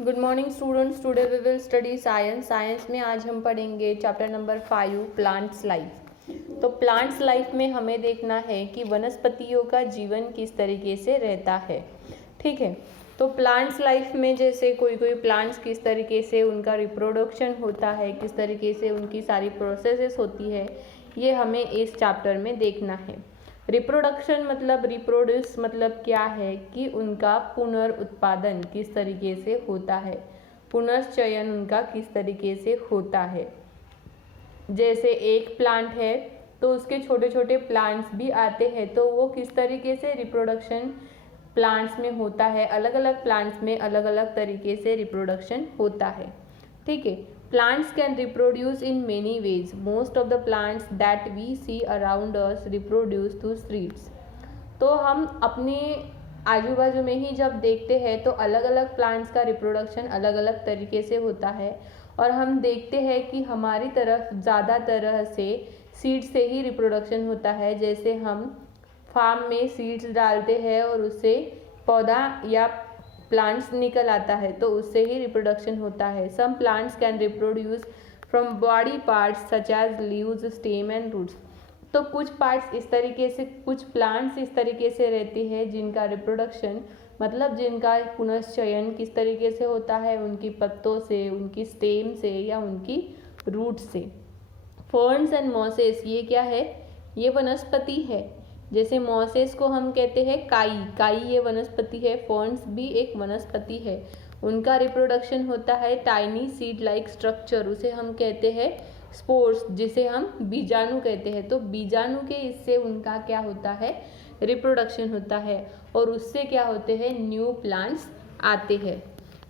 Good morning students, today we will study science में आज हम पढ़ेंगे चैप्टर नंबर 5 प्लांट्स लाइफ। तो प्लांट्स लाइफ में हमें देखना है कि वनस्पतियों का जीवन किस तरीके से रहता है। ठीक है, तो प्लांट्स लाइफ में जैसे कोई प्लांट्स किस तरीके से उनका रिप्रोडक्शन होता है, किस तरीके से उनकी सारी प्रोसेसेस होती है, ये हमें इस चैप्टर में देखना है। रिप्रोडक्शन मतलब रिप्रोड्यूस मतलब क्या है कि उनका पुनर्उत्पादन किस तरीके से होता है, पुनर्चयन उनका किस तरीके से होता है। जैसे एक प्लांट है तो उसके छोटे छोटे प्लांट्स भी आते हैं, तो वो किस तरीके से रिप्रोडक्शन प्लांट्स में होता है। अलग अलग प्लांट्स में अलग अलग तरीके से रिप्रोडक्शन होता है। ठीक है, plants can reproduce in many ways. Most of the plants that we see around us reproduce through seeds. तो हम अपने आजू बाजू में ही जब देखते हैं तो अलग अलग प्लांट्स का रिप्रोडक्शन अलग अलग तरीके से होता है, और हम देखते हैं कि हमारी तरफ ज़्यादा तरह से सीड से ही रिप्रोडक्शन होता है। जैसे हम फार्म में सीड्स डालते हैं और उससे पौधा या प्लांट्स निकल आता है, तो उससे ही रिप्रोडक्शन होता है। Some plants can reproduce from body parts such as leaves, stem and roots. तो कुछ पार्ट्स इस तरीके से, कुछ प्लांट्स इस तरीके से रहती है जिनका रिप्रोडक्शन मतलब जिनका पुनश्चयन किस तरीके से होता है, उनकी पत्तों से, उनकी स्टेम से या उनकी रूट से। फर्न्स एंड मॉसेस, ये क्या है? ये वनस्पति है। जैसे मॉसेस को हम कहते हैं काई ये वनस्पति है। फर्न्स भी एक वनस्पति है। उनका रिप्रोडक्शन होता है टाइनी सीड लाइक स्ट्रक्चर, उसे हम कहते हैं स्पोर्स, जिसे हम बीजाणु कहते हैं। तो बीजाणु के इससे उनका क्या होता है? रिप्रोडक्शन होता है, और उससे क्या होते हैं? न्यू प्लांट्स आते हैं।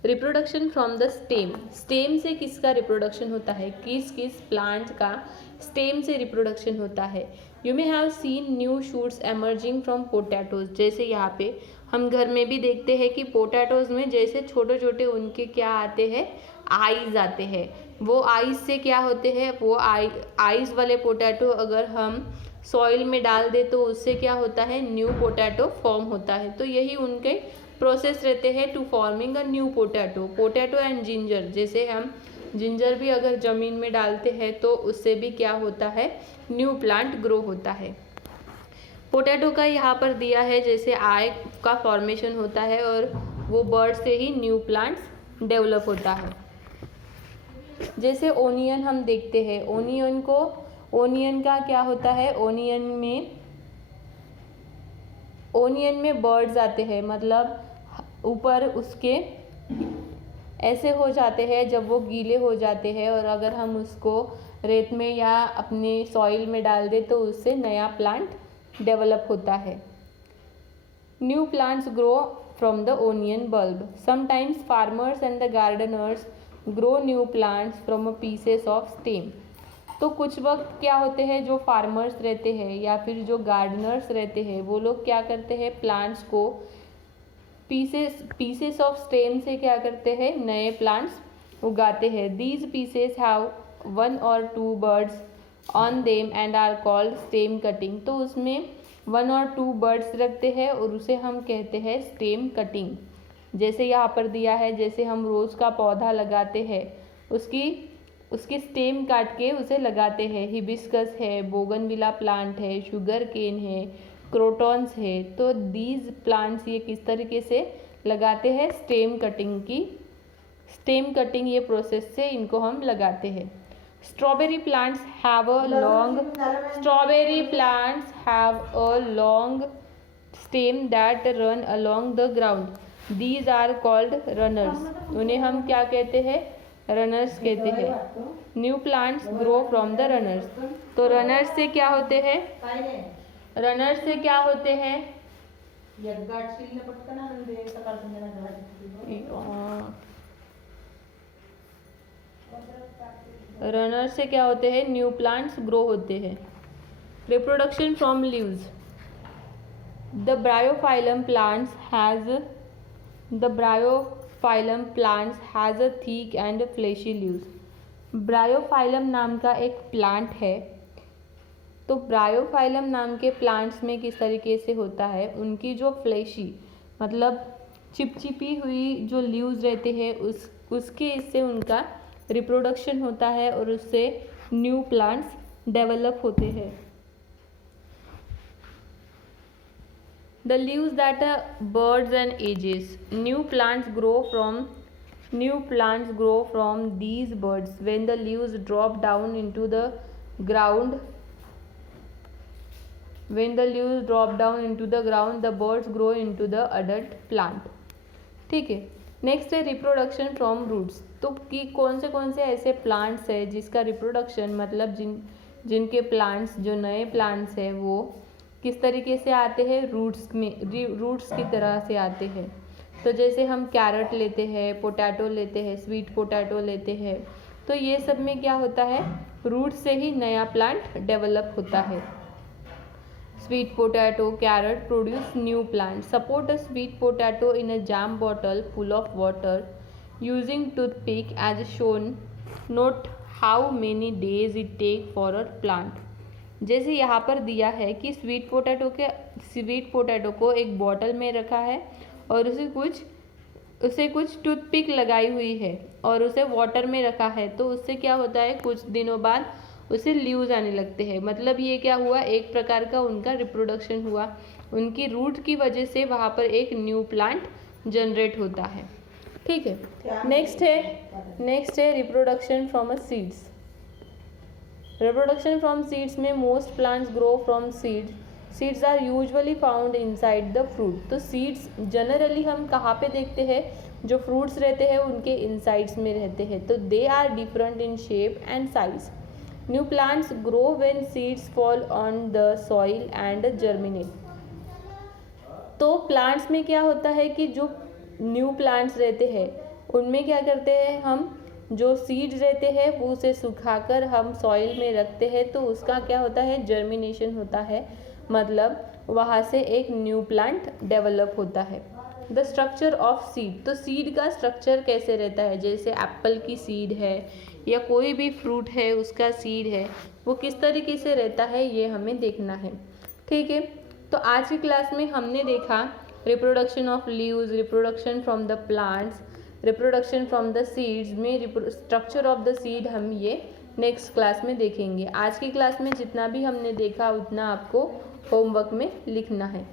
Reproduction from the stem, stem से किसका रिप्रोडक्शन होता है? किस किस प्लांट का स्टेम से रिप्रोडक्शन होता है। You may have seen new shoots emerging from potatoes. जैसे यहाँ पे हम घर में भी देखते हैं कि पोटैटोज में जैसे छोटे छोटे उनके क्या आते हैं? आईज आते हैं। वो आईज से क्या होते हैं? वो आईज वाले पोटैटो अगर हम सॉइल में डाल दे तो उससे क्या होता है? न्यू पोटैटो फॉर्म होता है। तो यही उनके प्रोसेस रहते हैं to forming a new potato. Potato and ginger, जैसे हम जिंजर भी अगर ज़मीन में डालते हैं तो उससे भी क्या होता है? न्यू प्लांट ग्रो होता है। पोटैटो का यहाँ पर दिया है जैसे आई का फॉर्मेशन होता है, और वो बर्ड से ही न्यू प्लांट्स डेवलप होता है। जैसे ओनियन हम देखते हैं, ओनियन का क्या होता है? ओनियन में बर्ड्स आते हैं, मतलब ऊपर उसके ऐसे हो जाते हैं जब वो गीले हो जाते हैं, और अगर हम उसको रेत में या अपने सॉइल में डाल दें तो उससे नया प्लांट डेवलप होता है। New plants grow from the onion bulb. Sometimes farmers and the Gardner's grow new plants from a pieces of stem. तो कुछ वक्त क्या होते हैं, जो फार्मर्स रहते हैं या फिर जो गार्डनर्स रहते हैं, वो लोग क्या करते हैं? प्लांट्स को पीसेस ऑफ स्टेम से क्या करते हैं? नए प्लांट्स उगाते हैं। These pieces have 1 or 2 birds on them and are called stem cutting. तो उसमें 1 और 2 बर्ड्स रखते हैं और उसे हम कहते हैं स्टेम कटिंग। जैसे यहाँ पर दिया है, जैसे हम रोज़ का पौधा लगाते हैं, उसकी स्टेम काट के उसे लगाते हैं। हिबिस्कस है, बोगनविला प्लांट है, शुगर केन है, क्रोटॉन्स है। तो दीज प्लांट्स ये किस तरीके से लगाते हैं? स्टेम कटिंग ये प्रोसेस से इनको हम लगाते हैं। Strawberry plants have a long stem that run along the ground. These are called runners. उन्हें हम क्या कहते हैं? रनर्स कहते हैं। New plants grow from the runners. तो रनर्स से क्या होते हैं? रनर से क्या होते हैं? न्यू प्लांट्स ग्रो होते हैं। Reproduction from leaves. The Bryophyllum plants has a thick and fleshy leaves. Bryophyllum नाम का एक प्लांट है। तो ब्रायोफाइलम नाम के प्लांट्स में किस तरीके से होता है? उनकी जो फ्लेशी मतलब चिपचिपी हुई जो लीव्स रहते हैं उसके इससे उनका रिप्रोडक्शन होता है और उससे न्यू प्लांट्स डेवलप होते हैं। The leaves that birds and ages. New plants grow from these buds. When the leaves drop down into the ground, the birds grow into the adult plant. ठीक है। Next है reproduction from roots. तो कि कौन से ऐसे plants है जिसका रिप्रोडक्शन मतलब जिनके प्लांट्स जो नए प्लांट्स है वो किस तरीके से आते हैं, रूट्स की तरह से आते हैं। तो जैसे हम कैरेट लेते हैं, पोटैटो लेते हैं, स्वीट पोटैटो लेते हैं, तो ये सब में क्या होता है, रूट से ही नया प्लांट डेवलप होता है। Sweet potato, carrot produce new plant. Support a sweet potato in a jam bottle full of water using toothpick as shown. Note how many days it take for a plant. जैसे यहाँ पर दिया है कि sweet potato को एक bottle में रखा है और उसे कुछ टूथपिक लगाई हुई है और उसे वाटर में रखा है, तो उससे क्या होता है, कुछ दिनों बाद उसे लीव्स आने लगते हैं। मतलब ये क्या हुआ, एक प्रकार का उनका रिप्रोडक्शन हुआ, उनकी रूट की वजह से वहाँ पर एक न्यू प्लांट जनरेट होता है। ठीक है। नेक्स्ट है reproduction from a seeds. Reproduction from seeds में most plants grow from seeds are usually found inside the fruit. तो सीड्स जनरली हम कहाँ पे देखते हैं, जो फ्रूट्स रहते हैं उनके इनसाइड्स में रहते हैं। तो they are different in shape and size. New plants grow when seeds fall on the soil and germinate. तो प्लांट्स में क्या होता है कि जो न्यू प्लांट्स रहते हैं उनमें क्या करते हैं, हम जो सीड्स रहते हैं वो उसे सुखाकर हम सॉइल में रखते हैं, तो उसका क्या होता है, जर्मिनेशन होता है, मतलब वहाँ से एक न्यू प्लांट डेवलप होता है। The structure of seed. तो सीड का स्ट्रक्चर कैसे रहता है, जैसे एप्पल की सीड है या कोई भी फ्रूट है उसका सीड है, वो किस तरीके से रहता है ये हमें देखना है। ठीक है। तो आज की क्लास में हमने देखा reproduction of leaves, reproduction from the plants, reproduction from the seeds में स्ट्रक्चर ऑफ द सीड हम ये नेक्स्ट क्लास में देखेंगे। आज की क्लास में जितना भी हमने देखा उतना आपको होमवर्क में लिखना है।